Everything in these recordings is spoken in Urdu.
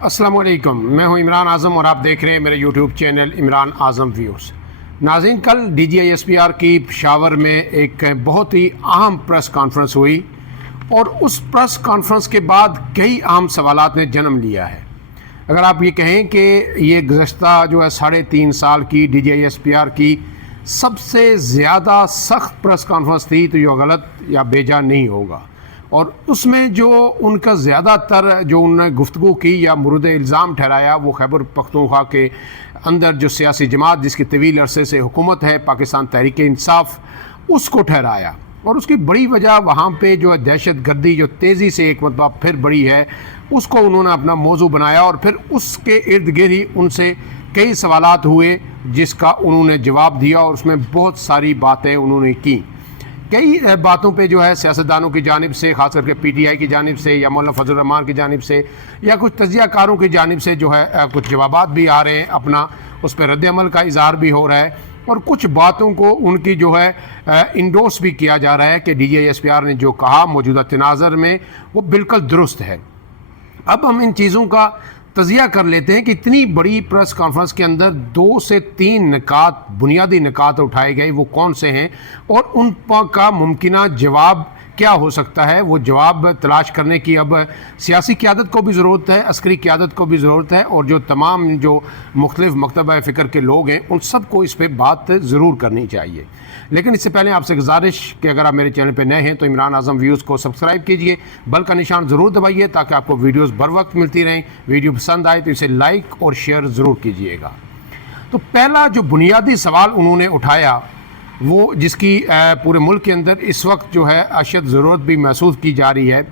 السلام علیکم، میں ہوں عمران اعظم اور آپ دیکھ رہے ہیں میرے YouTube channel Imran Azam views. ناظرین، کل D G I S P R کی پشاور میں ایک بہت ہی اہم پریس کانفرنس ہوئی اور اس پریس کانفرنس کے بعد کئی اہم سوالات نے جنم لیا ہے۔ اگر آپ یہ کہیں کہ یہ گزشتہ جو ہے 3.5 سال کی D G I S P R کی سب سے زیادہ سخت پریس کانفرنس تھی تو یہ غلط یا بے جا نہیں ہوگا، اور اس میں جو ان کا زیادہ تر جو انہوں نے گفتگو کی یا مورد الزام ٹھہرایا وہ خیبر پختونخوا کے اندر جو سیاسی جماعت جس کی طویل عرصے سے حکومت ہے پاکستان تحریک انصاف، اس کو ٹھہرایا، اور اس کی بڑی وجہ وہاں پہ جو ہے دہشت گردی جو تیزی سے ایک مرتبہ پھر بڑی ہے، اس کو انہوں نے اپنا موضوع بنایا، اور پھر اس کے ارد گرد ہی ان سے کئی سوالات ہوئے جس کا انہوں نے جواب دیا، اور اس میں بہت ساری باتیں انہوں نے کی۔ کئی باتوں پہ جو ہے سیاستدانوں کی جانب سے، خاص کر کے پی ٹی آئی کی جانب سے یا مولانا فضل الرحمان کی جانب سے یا کچھ تجزیہ کاروں کی جانب سے جو ہے کچھ جوابات بھی آ رہے ہیں، اپنا اس پہ رد عمل کا اظہار بھی ہو رہا ہے، اور کچھ باتوں کو ان کی جو ہے انڈورس بھی کیا جا رہا ہے کہ D G I S P R نے جو کہا موجودہ تناظر میں وہ بالکل درست ہے۔ اب ہم ان چیزوں کا تجزیہ کر لیتے ہیں کہ اتنی بڑی پریس کانفرنس کے اندر 2 سے 3 نکات، بنیادی نکات اٹھائے گئے، وہ کون سے ہیں اور ان کا ممکنہ جواب کیا ہو سکتا ہے۔ وہ جواب تلاش کرنے کی اب سیاسی قیادت کو بھی ضرورت ہے، عسکری قیادت کو بھی ضرورت ہے، اور جو تمام جو مختلف مکتبہ فکر کے لوگ ہیں ان سب کو اس پہ بات ضرور کرنی چاہیے۔ لیکن اس سے پہلے آپ سے گزارش کہ اگر آپ میرے چینل پہ نئے ہیں تو عمران اعظم ویوز کو سبسکرائب کیجئے، بیل کا نشان ضرور دبائیے تاکہ آپ کو ویڈیوز بر وقت ملتی رہیں۔ ویڈیو پسند آئے تو اسے لائک اور شیئر ضرور کیجئے گا۔ تو پہلا جو بنیادی سوال انہوں نے اٹھایا، وہ جس کی پورے ملک کے اندر اس وقت جو ہے اشد ضرورت بھی محسوس کی جا رہی ہے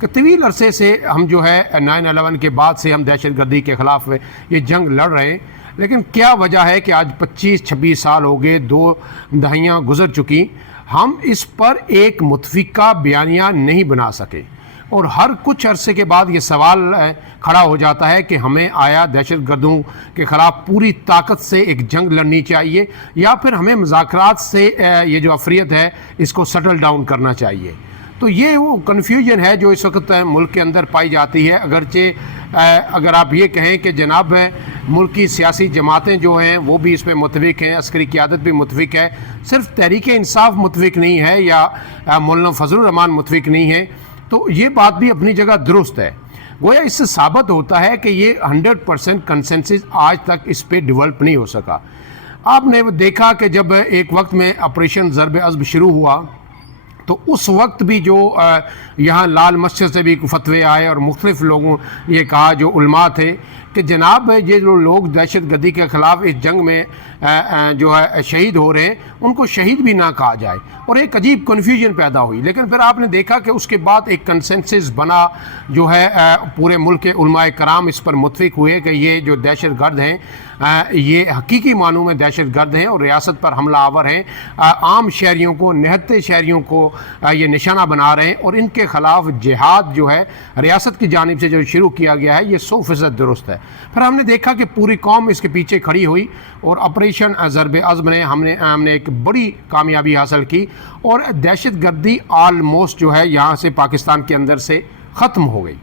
کہ طویل عرصے سے ہم جو ہے 9/11 کے بعد سے ہم دہشت گردی کے خلاف یہ جنگ لڑ رہے ہیں، لیکن کیا وجہ ہے کہ آج 25-26 سال ہو گئے، 2 دہائیاں گزر چکی، ہم اس پر ایک متفقہ بیانیہ نہیں بنا سکے، اور ہر کچھ عرصے کے بعد یہ سوال کھڑا ہو جاتا ہے کہ ہمیں آیا دہشت گردوں کے خلاف پوری طاقت سے ایک جنگ لڑنی چاہیے یا پھر ہمیں مذاکرات سے یہ جو افریت ہے اس کو سیٹل ڈاؤن کرنا چاہیے۔ تو یہ وہ کنفیوژن ہے جو اس وقت ملک کے اندر پائی جاتی ہے، اگرچہ اگر آپ یہ کہیں کہ جناب ملک کی سیاسی جماعتیں جو ہیں وہ بھی اس پہ متفق ہیں، عسکری قیادت بھی متفق ہے، صرف تحریک انصاف متفق نہیں ہے یا مولانا فضل الرحمان متفق نہیں ہے، تو یہ بات بھی اپنی جگہ درست ہے۔ گویا اس سے ثابت ہوتا ہے کہ یہ 100% کنسنسس آج تک اس پہ ڈیولپ نہیں ہو سکا۔ آپ نے دیکھا کہ جب ایک وقت میں آپریشن ضرب عضب شروع ہوا تو اس وقت بھی جو یہاں لال مسجد سے بھی فتوے آئے اور مختلف لوگوں یہ کہا جو علماء تھے کہ جناب یہ جو لوگ دہشت گردی کے خلاف اس جنگ میں جو ہے شہید ہو رہے ہیں ان کو شہید بھی نہ کہا جائے، اور ایک عجیب کنفیوژن پیدا ہوئی۔ لیکن پھر آپ نے دیکھا کہ اس کے بعد ایک کنسنسس بنا، جو ہے پورے ملک کے علماء کرام اس پر متفق ہوئے کہ یہ جو دہشت گرد ہیں یہ حقیقی معنوں میں دہشت گرد ہیں اور ریاست پر حملہ آور ہیں، عام شہریوں کو، نہتے شہریوں کو یہ نشانہ بنا رہے ہیں، اور ان کے خلاف جہاد جو ہے ریاست کی جانب سے جو شروع کیا گیا ہے یہ 100% درست ہے۔ پھر ہم نے دیکھا کہ پوری قوم اس کے پیچھے کھڑی ہوئی اور آپریشن ضرب عضب نے ہم نے ایک بڑی کامیابی حاصل کی، اور دہشت گردی آلموسٹ جو ہے یہاں سے پاکستان کے اندر سے ختم ہو گئی۔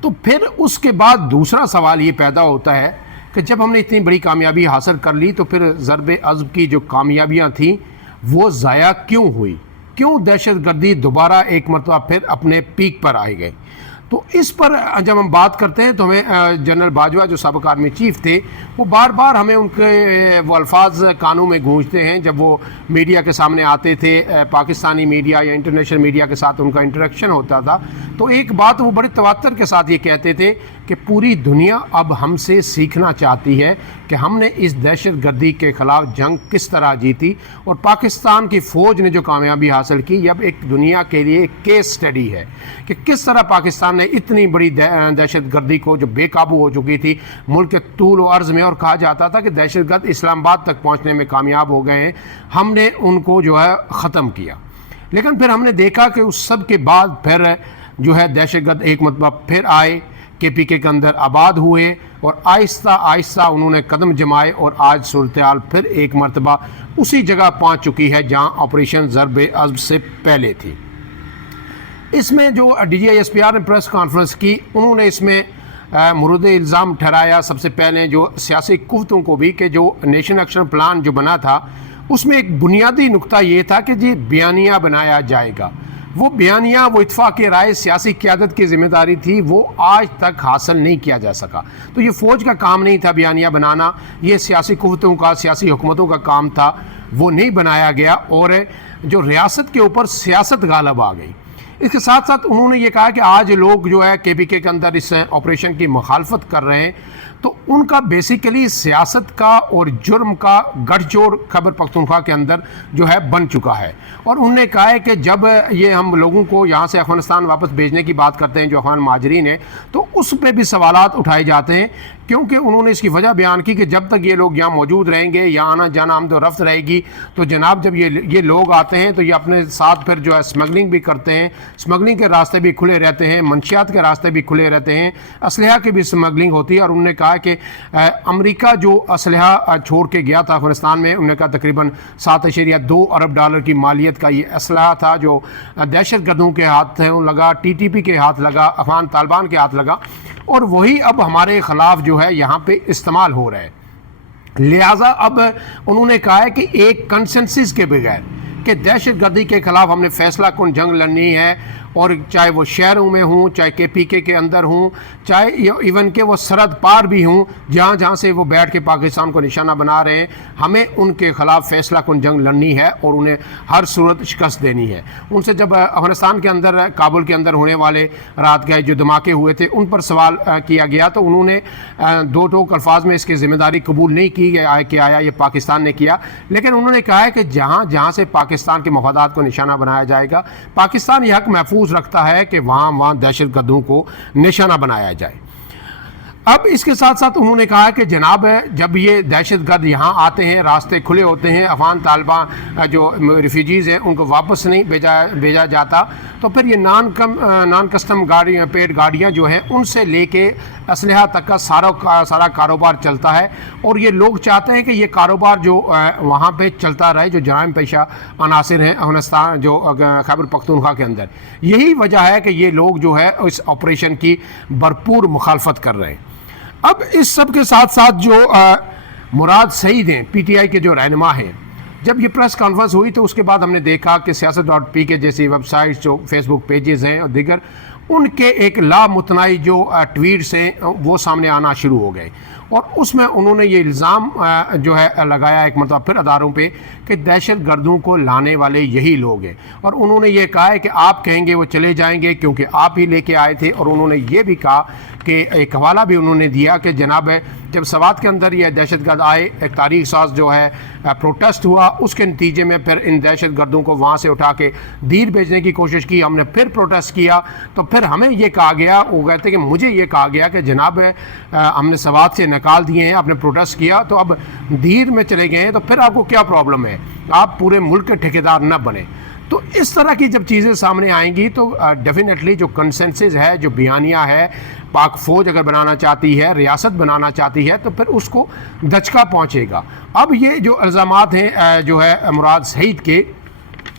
تو پھر اس کے بعد دوسرا سوال یہ پیدا ہوتا ہے کہ جب ہم نے اتنی بڑی کامیابی حاصل کر لی تو پھر ضرب عضب کی جو کامیابیاں تھیں وہ ضائع کیوں ہوئی؟ کیوں دہشت گردی دوبارہ ایک مرتبہ پھر اپنے پیک پر آئے گئے؟ تو اس پر جب ہم بات کرتے ہیں تو ہمیں جنرل باجوہ جو سابق آرمی چیف تھے وہ بار بار ہمیں ان کے وہ الفاظ کانوں میں گونجتے ہیں جب وہ میڈیا کے سامنے آتے تھے، پاکستانی میڈیا یا انٹرنیشنل میڈیا کے ساتھ ان کا انٹریکشن ہوتا تھا، تو ایک بات وہ بڑے تواتر کے ساتھ یہ کہتے تھے کہ پوری دنیا اب ہم سے سیکھنا چاہتی ہے کہ ہم نے اس دہشت گردی کے خلاف جنگ کس طرح جیتی، اور پاکستان کی فوج نے جو کامیابی حاصل کی یہ اب ایک دنیا کے لیے ایک کیس سٹڈی ہے کہ کس طرح پاکستان نے اتنی بڑی دہشت گردی کو جو بے قابو ہو چکی تھی ملک کے طول و عرض میں، اور کہا جاتا تھا کہ دہشت گرد اسلام آباد تک پہنچنے میں کامیاب ہو گئے ہیں، ہم نے ان کو جو ہے ختم کیا۔ لیکن پھر ہم نے دیکھا کہ اس سب کے بعد پھر جو ہے دہشت گرد ایک مرتبہ پھر آئے، کے پی کے اندر آباد ہوئے، اور آہستہ آہستہ انہوں نے قدم جمائے، اور آج صورتحال پھر ایک مرتبہ اسی جگہ پہنچ چکی ہے جہاں آپریشن ضرب عضب سے پہلے تھی۔ اس میں جو D G I S P R نے پریس کانفرنس کی، انہوں نے اس میں مورد الزام ٹھہرایا سب سے پہلے جو سیاسی قوتوں کو بھی کہ جو نیشنل ایکشن پلان جو بنا تھا اس میں ایک بنیادی نقطہ یہ تھا کہ جی بیانیہ بنایا جائے گا. وہ بیانیہ وہ اتفاق رائے سیاسی قیادت کی ذمہ داری تھی, وہ آج تک حاصل نہیں کیا جا سکا. تو یہ فوج کا کام نہیں تھا بیانیہ بنانا, یہ سیاسی قوتوں کا سیاسی حکومتوں کا کام تھا, وہ نہیں بنایا گیا اور جو ریاست کے اوپر سیاست غالب آ گئی. اس کے ساتھ ساتھ انہوں نے یہ کہا کہ آج لوگ جو ہے کے پی کے اندر اس آپریشن کی مخالفت کر رہے ہیں تو ان کا بیسیکلی سیاست کا اور جرم کا گٹھ جوڑ خیبر پختونخوا کے اندر جو ہے بن چکا ہے. اور انہوں نے کہا ہے کہ جب یہ ہم لوگوں کو یہاں سے افغانستان واپس بھیجنے کی بات کرتے ہیں جو افغان مہاجرین ہیں تو اس پہ بھی سوالات اٹھائے جاتے ہیں, کیونکہ انہوں نے اس کی وجہ بیان کی کہ جب تک یہ لوگ یہاں موجود رہیں گے, یہاں آنا جانا آمد و رفت رہے گی, تو جناب جب یہ لوگ آتے ہیں تو یہ اپنے ساتھ پھر جو ہے اسمگلنگ بھی کرتے ہیں, اسمگلنگ کے راستے بھی کھلے رہتے ہیں, منشیات کے راستے بھی کھلے رہتے ہیں, اسلحہ کی بھی اسمگلنگ ہوتی ہے. اور انہوں نے کہا کہ امریکہ جو اسلحہ چھوڑ کے گیا تھا افغانستان میں, انہوں نے کہا تقریباً 7.2 ارب ڈالر کی مالیت کا یہ اسلحہ تھا جو دہشت گردوں کے ہاتھ لگا, ٹی ٹی پی کے ہاتھ لگا, افغان طالبان کے ہاتھ لگا, اور وہی اب ہمارے خلاف جو ہے یہاں پہ استعمال ہو رہا ہے. لہٰذا اب انہوں نے کہا ہے کہ ایک کنسنسس کے بغیر کہ دہشت گردی کے خلاف ہم نے فیصلہ کن جنگ لڑنی ہے, اور چاہے وہ شہروں میں ہوں, چاہے کے پی کے اندر ہوں, چاہے ایون کہ وہ سرحد پار بھی ہوں جہاں جہاں سے وہ بیٹھ کے پاکستان کو نشانہ بنا رہے ہیں, ہمیں ان کے خلاف فیصلہ کن جنگ لڑنی ہے اور انہیں ہر صورت شکست دینی ہے. ان سے جب افغانستان کے اندر کابل کے اندر ہونے والے رات کے جو دھماکے ہوئے تھے ان پر سوال کیا گیا تو انہوں نے دو ٹوک الفاظ میں اس کی ذمہ داری قبول نہیں کی کہ آیا یہ پاکستان نے کیا, لیکن انہوں نے کہا ہے کہ جہاں جہاں سے پاکستان کے مفادات کو نشانہ بنایا جائے گا, پاکستان یہ حق محفوظ رکھتا ہے کہ وہاں دہشت گردوں کو نشانہ بنایا جائے. اب اس کے ساتھ ساتھ انہوں نے کہا کہ جناب جب یہ دہشت گرد یہاں آتے ہیں, راستے کھلے ہوتے ہیں, افغان طالبان جو ریفیوجیز ہیں ان کو واپس نہیں بھیجا جاتا, تو پھر یہ نان کسٹم پیڈ گاڑیاں جو ہیں ان سے لے کے اسلحہ تک کا سارا کاروبار چلتا ہے. اور یہ لوگ چاہتے ہیں کہ یہ کاروبار جو وہاں پہ چلتا رہے, جو جرائم پیشہ عناصر ہیں افغانستان جو خیبر پختونخوا کے اندر, یہی وجہ ہے کہ یہ لوگ جو ہے اس آپریشن کی بھرپور مخالفت کر رہے ہیں. اب اس سب کے ساتھ ساتھ جو مراد سعید ہیں پی ٹی آئی کے جو رہنما ہیں, جب یہ پریس کانفرنس ہوئی تو اس کے بعد ہم نے دیکھا کہ سیاست.pk جیسی ویب سائٹس جو فیس بک پیجز ہیں اور دیگر ان کے ایک لامتنائی جو ٹویٹس ہیں وہ سامنے آنا شروع ہو گئے, اور اس میں انہوں نے یہ الزام جو ہے لگایا ایک مرتبہ پھر اداروں پہ کہ دہشت گردوں کو لانے والے یہی لوگ ہیں. اور انہوں نے یہ کہا ہے کہ آپ کہیں گے وہ چلے جائیں گے کیونکہ آپ ہی لے کے آئے تھے. اور انہوں نے یہ بھی کہا کہ ایک حوالہ بھی انہوں نے دیا کہ جناب جب سوات کے اندر یہ دہشت گرد آئے, ایک تاریخ ساز جو ہے پروٹیسٹ ہوا, اس کے نتیجے میں پھر ان دہشت گردوں کو وہاں سے اٹھا کے دیر بھیجنے کی کوشش کی, ہم نے پھر پروٹیسٹ کیا تو پھر ہمیں یہ کہا گیا, وہ کہتے کہ مجھے یہ کہا گیا کہ جناب ہم نے سوات سے نکال دیے ہیں, آپ نے پروٹیسٹ کیا تو اب دیر میں چلے گئے ہیں, تو پھر آپ کو کیا پرابلم ہے, آپ پورے ملک کے ٹھیکیدار نہ بنے. تو اس طرح کی جب چیزیں سامنے آئیں گی تو ڈیفینیٹلی جو کنسنسس ہے, جو بیانیہ ہے, پاک فوج اگر بنانا چاہتی ہے, ریاست بنانا چاہتی ہے, تو پھر اس کو دھچکا پہنچے گا. اب یہ جو الزامات ہیں جو ہے مراد سعید کے,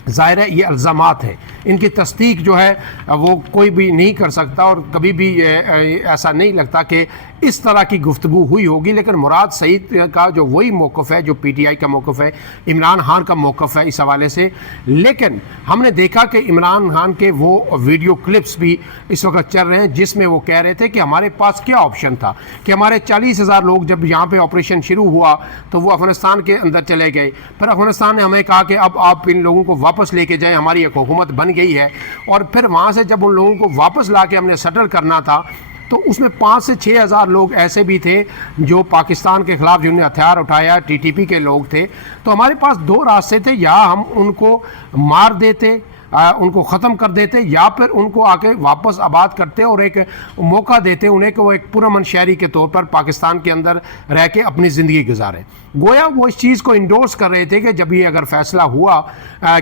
ظاہر ہے یہ الزامات ہیں, ان کی تصدیق جو ہے وہ کوئی بھی نہیں کر سکتا, اور کبھی بھی ایسا نہیں لگتا کہ اس طرح کی گفتگو ہوئی ہوگی. لیکن مراد سعید کا جو وہی موقف ہے جو پی ٹی آئی کا موقف ہے, عمران خان کا موقف ہے اس حوالے سے. لیکن ہم نے دیکھا کہ عمران خان کے وہ ویڈیو کلپس بھی اس وقت چل رہے ہیں جس میں وہ کہہ رہے تھے کہ ہمارے پاس کیا آپشن تھا, کہ ہمارے 40,000 لوگ جب یہاں پہ آپریشن شروع ہوا تو وہ افغانستان کے اندر چلے گئے. پھر افغانستان نے ہمیں کہا کہ اب آپ ان لوگوں کو واپس لے کے جائیں, ہماری ایک حکومت بن گئی ہے. اور پھر وہاں سے جب ان لوگوں کو واپس لا کے ہم نے سیٹل کرنا تھا تو اس میں 5 سے 6 ہزار لوگ ایسے بھی تھے جو پاکستان کے خلاف جنہوں نے ہتھیار اٹھایا, ٹی ٹی پی کے لوگ تھے. تو ہمارے پاس 2 راستے تھے, یا ہم ان کو مار دیتے, ان کو ختم کر دیتے, یا پھر ان کو آ کے واپس آباد کرتے اور ایک موقع دیتے انہیں کہ وہ ایک پرامن شہری کے طور پر پاکستان کے اندر رہ کے اپنی زندگی گزاریں. گویا وہ اس چیز کو انڈورس کر رہے تھے کہ جب یہ اگر فیصلہ ہوا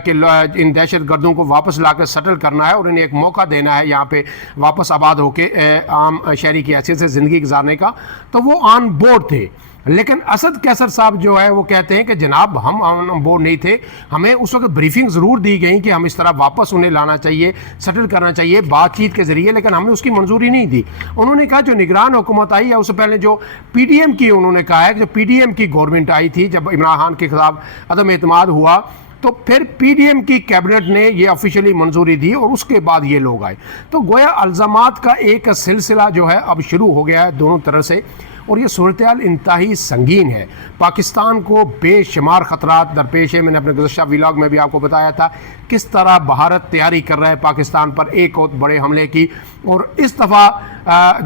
کہ ان دہشت گردوں کو واپس لا کر سیٹل کرنا ہے اور انہیں ایک موقع دینا ہے یہاں پہ واپس آباد ہو کے عام شہری کی حیثیت سے زندگی گزارنے کا, تو وہ آن بورڈ تھے. لیکن اسد قیصر صاحب جو ہے وہ کہتے ہیں کہ جناب ہم بورڈ نہیں تھے, ہمیں اس وقت بریفنگ ضرور دی گئی کہ ہم اس طرح واپس انہیں لانا چاہیے, سیٹل کرنا چاہیے بات چیت کے ذریعے, لیکن ہم نے اس کی منظوری نہیں دی. انہوں نے کہا جو نگران حکومت آئی ہے اس سے پہلے جو پی ڈی ایم کی, انہوں نے کہا ہے کہ جو پی ڈی ایم کی گورنمنٹ آئی تھی جب عمران خان کے خلاف عدم اعتماد ہوا تو پھر پی ڈی ایم کی کیبنٹ نے یہ آفیشیلی منظوری دی اور اس کے بعد یہ لوگ آئے. تو گویا الزامات کا ایک سلسلہ جو ہے اب شروع ہو گیا ہے دونوں طرف سے, اور یہ صورتحال انتہائی سنگین ہے. پاکستان کو بے شمار خطرات درپیش ہے. میں نے اپنے گزشتہ ویلاگ میں بھی آپ کو بتایا تھا کس طرح بھارت تیاری کر رہا ہے پاکستان پر ایک اور بڑے حملے کی, اور اس دفعہ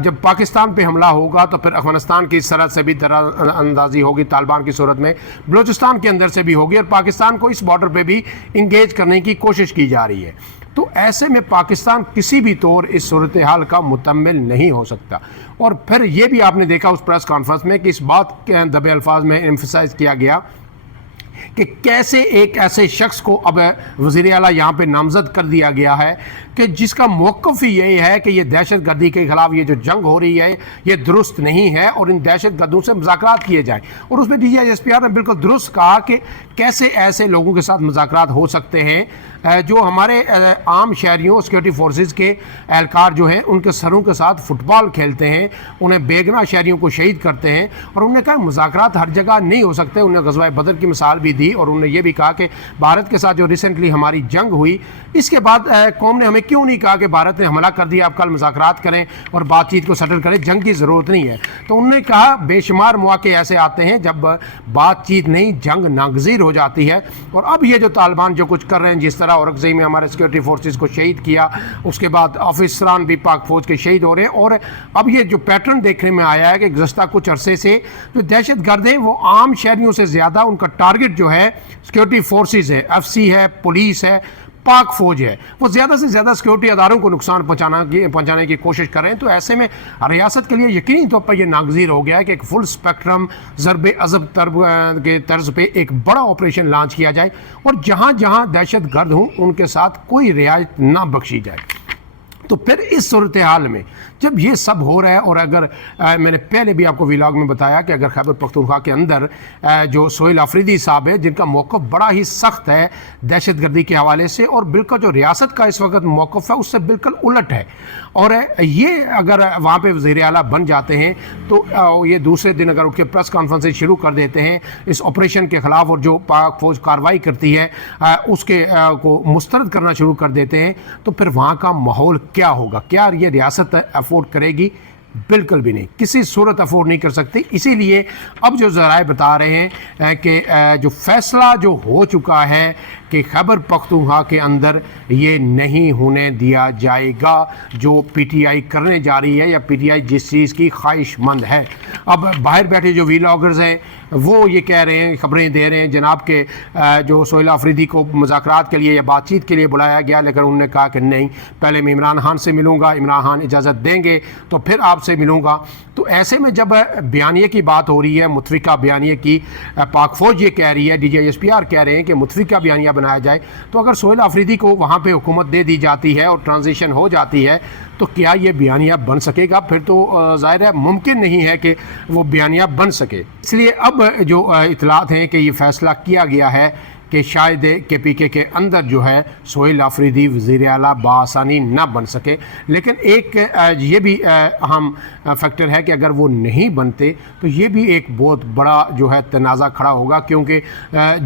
جب پاکستان پہ حملہ ہوگا تو پھر افغانستان کی سرحد سے بھی درا اندازی ہوگی طالبان کی صورت میں, بلوچستان کے اندر سے بھی ہوگی, اور پاکستان کو اس بارڈر پہ بھی انگیج کرنے کی کوشش کی جا رہی ہے. تو ایسے میں پاکستان کسی بھی طور اس صورتحال کا متحمل نہیں ہو سکتا. اور پھر یہ بھی آپ نے دیکھا اس پریس کانفرنس میں کہ اس بات کے دبے الفاظ میں ایمفسائز کیا گیا کہ کیسے ایک ایسے شخص کو اب وزیر اعلیٰ یہاں پہ نامزد کر دیا گیا ہے کہ جس کا موقف ہی یہی ہے کہ یہ دہشت گردی کے خلاف یہ جو جنگ ہو رہی ہے یہ درست نہیں ہے اور ان دہشت گردوں سے مذاکرات کیے جائیں. اور اس میں D G S P R نے بالکل درست کہا کہ کیسے ایسے لوگوں کے ساتھ مذاکرات ہو سکتے ہیں جو ہمارے عام شہریوں سیکورٹی فورسز کے اہلکار جو ہیں ان کے سروں کے ساتھ فٹ بال کھیلتے ہیں, انہیں بے گناہ شہریوں کو شہید کرتے ہیں. اور انہوں نے کہا مذاکرات ہر جگہ نہیں ہو سکتے. انہوں نے غزوہ بدر کی مثال بھی دی, اور انہوں نے یہ بھی کہا کہ بھارت کے ساتھ جو ریسنٹلی ہماری جنگ ہوئی اس کے بعد قوم نے ہمیں کیوں نہیں کہا کہ بھارت نے حملہ کر دیا, اب کل مذاکرات کریں اور بات چیت کو سیٹل کریں, جنگ کی ضرورت نہیں ہے. تو انہوں نے کہا بے شمار مواقع ایسے آتے ہیں جب بات چیت نہیں جنگ ناگزیر ہو جاتی ہے. اور اب یہ جو طالبان جو کچھ کر رہے ہیں, جس طرح اورکزئی میں ہمارے سیکورٹی فورسز کو شہید کیا, اس کے بعد آفیسران بھی پاک فوج کے شہید ہو رہے ہیں, اور اب یہ جو پیٹرن دیکھنے میں آیا ہے کہ گزشتہ کچھ عرصے سے جو دہشت گرد ہیں وہ عام شہریوں سے زیادہ ان کا ٹارگٹ جو ہے سیکورٹی فورسز ہے, ایف سی ہے, پولیس ہے, پاک فوج ہے, وہ زیادہ سے زیادہ سیکورٹی اداروں کو نقصان پہنچانے کی کوشش کر رہے ہیں. تو ایسے میں ریاست کے لیے یقینی طور پر یہ ناگزیر ہو گیا ہے کہ ایک فل اسپیکٹرم ضرب عضب کے طرز پہ ایک بڑا آپریشن لانچ کیا جائے, اور جہاں جہاں دہشت گرد ہوں ان کے ساتھ کوئی رعایت نہ بخشی جائے. تو پھر اس صورتحال میں جب یہ سب ہو رہا ہے, اور اگر میں نے پہلے بھی آپ کو ویلاگ میں بتایا کہ اگر خیبر پختونخوا کے اندر جو سہیل آفریدی صاحب ہے جن کا موقف بڑا ہی سخت ہے دہشت گردی کے حوالے سے, اور بالکل جو ریاست کا اس وقت موقف ہے اس سے بالکل الٹ ہے, اور یہ اگر وہاں پہ وزیر اعلیٰ بن جاتے ہیں تو یہ دوسرے دن اگر اٹھ کے پریس کانفرنسیں شروع کر دیتے ہیں اس آپریشن کے خلاف, اور جو پاک فوج کارروائی کرتی ہے اس کے کو مسترد کرنا شروع کر دیتے ہیں, تو پھر وہاں کا ماحول کیا ہوگا؟ کیا یہ ریاست افورڈ کرے گی؟ بالکل بھی نہیں, کسی صورت افورڈ نہیں کر سکتی. اسی لیے اب جو ذرائع بتا رہے ہیں کہ جو فیصلہ جو ہو چکا ہے کہ خیبر پختونخوا کے اندر یہ نہیں ہونے دیا جائے گا جو پی ٹی آئی کرنے جا رہی ہے, یا پی ٹی آئی جس چیز کی خواہش مند ہے. اب باہر بیٹھے جو ویلاگرز ہیں وہ یہ کہہ رہے ہیں, خبریں دے رہے ہیں جناب کہ جو سہیل آفریدی کو مذاکرات کے لیے یا بات چیت کے لیے بلایا گیا, لیکن انہوں نے کہا کہ نہیں, پہلے میں عمران خان سے ملوں گا, عمران خان اجازت دیں گے تو پھر آپ سے ملوں گا. تو ایسے میں جب بیانیے کی بات ہو رہی ہے, متفقہ بیانیے کی, پاک فوج یہ کہہ رہی ہے, D G S P R کہہ رہے ہیں کہ متفقہ بیانیہ بنایا جائے, تو اگر سہیل آفریدی کو وہاں پہ حکومت دے دی جاتی ہے اور ٹرانزیشن ہو جاتی ہے تو کیا یہ بیانیہ بن سکے گا؟ پھر تو ظاہر ہے ممکن نہیں ہے کہ وہ بیانیہ بن سکے. اس لیے اب جو اطلاعات ہیں کہ یہ فیصلہ کیا گیا ہے کہ شاید کے پی کے اندر جو ہے سہیل آفریدی وزیر اعلیٰ بآسانی نہ بن سکے. لیکن ایک یہ بھی اہم فیکٹر ہے کہ اگر وہ نہیں بنتے تو یہ بھی ایک بہت بڑا جو ہے تنازع کھڑا ہوگا, کیونکہ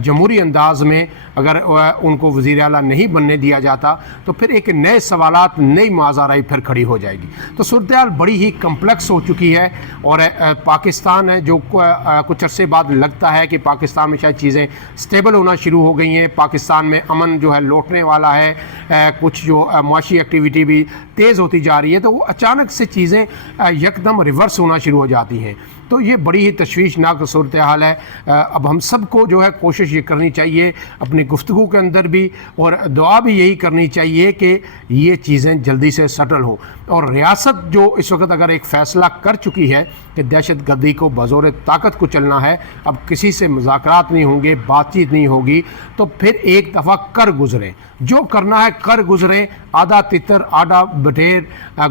جمہوری انداز میں اگر ان کو وزیر اعلیٰ نہیں بننے دیا جاتا تو پھر ایک نئے سوالات, نئی معذرائی پھر کھڑی ہو جائے گی. تو صورتحال بڑی ہی کمپلیکس ہو چکی ہے, اور پاکستان ہے جو کچھ عرصے بعد لگتا ہے کہ پاکستان میں شاید چیزیں سٹیبل ہونا شروع ہو گئی ہیں, پاکستان میں امن جو ہے لوٹنے والا ہے, کچھ جو معاشی ایکٹیویٹی بھی تیز ہوتی جا رہی ہے, تو وہ اچانک سے چیزیں یکدم ریورس ہونا شروع ہو جاتی ہیں. تو یہ بڑی ہی تشویشناک صورتحال ہے. اب ہم سب کو جو ہے کوشش یہ کرنی چاہیے اپنی گفتگو کے اندر بھی, اور دعا بھی یہی کرنی چاہیے کہ یہ چیزیں جلدی سے سیٹل ہوں. اور ریاست جو اس وقت اگر ایک فیصلہ کر چکی ہے کہ دہشت گردی کو بزور طاقت کو چلنا ہے, اب کسی سے مذاکرات نہیں ہوں گے, بات چیت نہیں ہوگی, تو پھر ایک دفعہ کر گزریں, جو کرنا ہے کر گزریں. آدھا تتر آدھا بٹیر,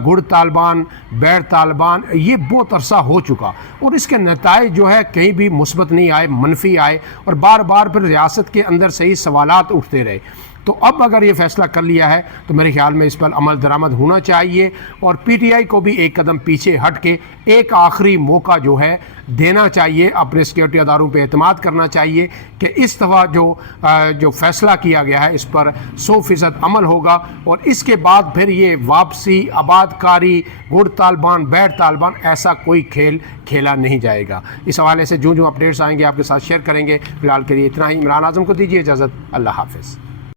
گڑ طالبان بیڑ طالبان, یہ بہت عرصہ ہو چکا, اور اور اس کے نتائج جو ہے کہیں بھی مثبت نہیں آئے، منفی آئے، اور بار بار پھر ریاست کے اندر سے ہی سوالات اٹھتے رہے۔ تو اب اگر یہ فیصلہ کر لیا ہے تو میرے خیال میں اس پر عمل درآمد ہونا چاہیے، اور پی ٹی آئی کو بھی ایک قدم پیچھے ہٹ کے ایک آخری موقع جو ہے دینا چاہیے، اپنے سیکورٹی اداروں پہ اعتماد کرنا چاہیے کہ اس دفعہ جو فیصلہ کیا گیا ہے اس پر 100% عمل ہوگا، اور اس کے بعد پھر یہ واپسی، آباد کاری، گڑ طالبان، بیڑ طالبان، ایسا کوئی کھیل کھیلا نہیں جائے گا۔ اس حوالے سے جو اپڈیٹس آئیں گے آپ کے ساتھ شیئر کریں گے۔ فی الحال کے لیے اتنا ہی۔ عمران اعظم کو دیجیے اجازت، اللہ حافظ۔